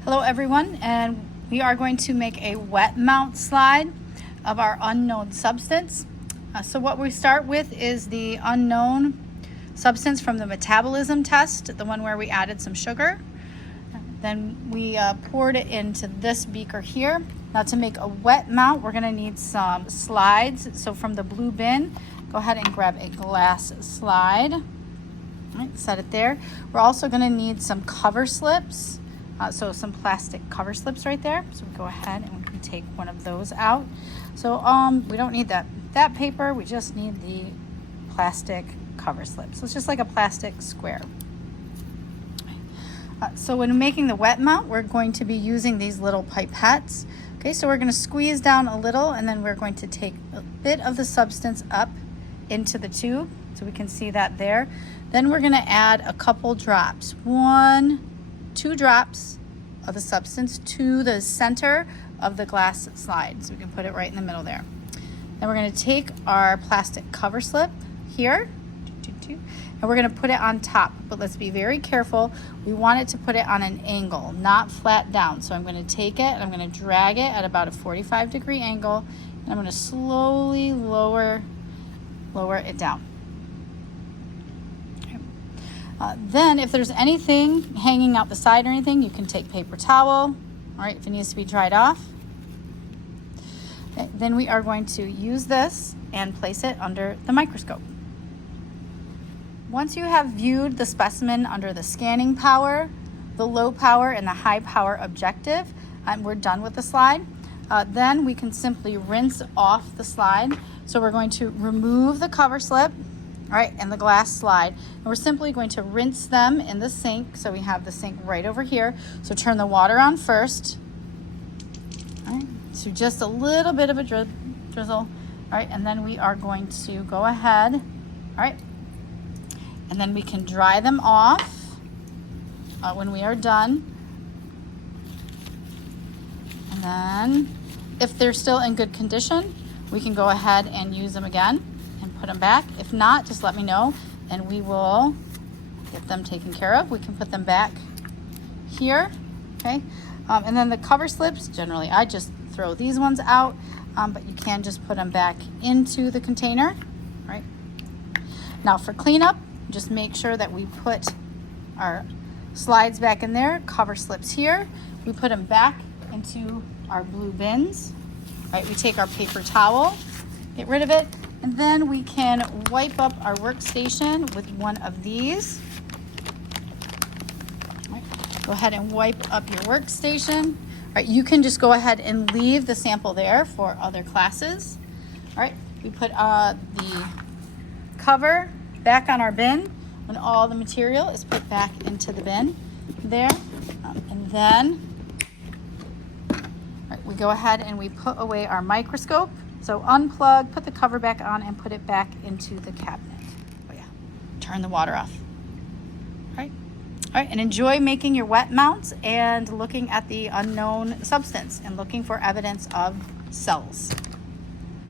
Hello everyone, and we are going to make a wet mount slide of our unknown substance. So what we start with is the unknown substance from the metabolism test, the one where we added some sugar. Then we poured it into this beaker here. Now to make a wet mount, we're gonna need some slides. So from the blue bin, go ahead and grab a glass slide. All right, set it there. We're also gonna need some cover slips. So some plastic cover slips right there. So we go ahead and we can take one of those out. So we don't need that paper. We just need the plastic cover slips. So it's just like a plastic square. So when making the wet mount, we're going to be using these little pipettes. Okay, so we're going to squeeze down a little, and then we're going to take a bit of the substance up into the tube. So we can see that there. Then we're going to add a couple drops. 2 drops of the substance to the center of the glass slide. So we can put it right in the middle there. Then we're going to take our plastic cover slip here, and we're going to put it on top. But let's be very careful. We want it to put it on an angle, not flat down. So I'm going to take it and I'm going to drag it at about a 45-degree angle, and I'm going to slowly lower it down. Then if there's anything hanging out the side or anything, you can take paper towel, all right, if it needs to be dried off. Okay, then we are going to use this and place it under the microscope. Once you have viewed the specimen under the scanning power, the low power, and the high power objective, and we're done with the slide, then we can simply rinse off the slide. So we're going to remove the cover slip, all right, and the glass slide. And we're simply going to rinse them in the sink. So we have the sink right over here. So turn the water on first. All right, so just a little bit of a drizzle. All right, and then we are going to go ahead, all right, and then we can dry them off when we are done. And then if they're still in good condition, we can go ahead and use them again and put them back. If not, just let me know and we will get them taken care of. We can put them back here, okay? And then the cover slips, generally I just throw these ones out, but you can just put them back into the container, right? Now for cleanup, just make sure that we put our slides back in there, cover slips here. We put them back into our blue bins, right? We take our paper towel, get rid of it, and then we can wipe up our workstation with one of these. Right. Go ahead and wipe up your workstation. All right, you can just go ahead and leave the sample there for other classes. All right, we put the cover back on our bin when all the material is put back into the bin there. And then all right, we go ahead and we put away our microscope. So unplug, put the cover back on, and put it back into the cabinet. Oh yeah, turn the water off. All right, and enjoy making your wet mounts and looking at the unknown substance and looking for evidence of cells.